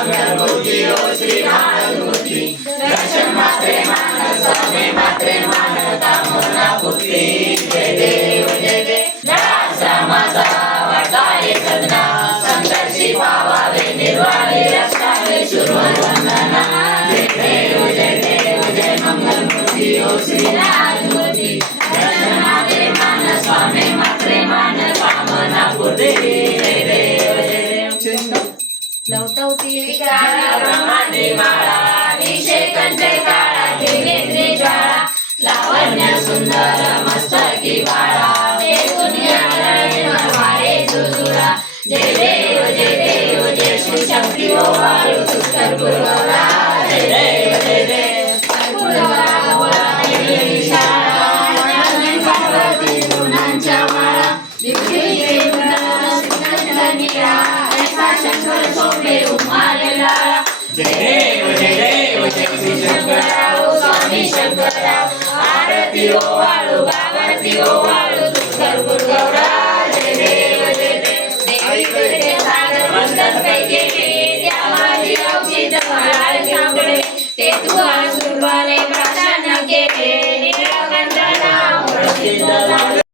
मंगलमूर्ती ओ श्री बाळमूर्ती दर्शन मात्रे मान स्वामी मात्रे मान कामना पूर्ती जय देव श्रामाचा वाटाळे सदना संघर्षी पावावे निर्वाणी रक्षावे शुभवंदना जय देव जय मंगलमूर्ती ओ श्री राजमूर्ती दर्शन मात्रे मान स्वामी मात्रे मान कामना पूर्ती जय देव लवतवती विकारा ब्रह्मांडी माळा निशे कंठे काळा नेत्रे ज्वाळा लावण्य सुंदर मस्तकी बाळा जय देव जय शिवशक्ती ओ वाळू उत्तर पूर्वला जय देव पार्वती गुणांच्या माळा शंकर सोमे उमालेला जय देव जय शंकरा स्वामी शंकरा आरती ओ वाळू बाबती ओ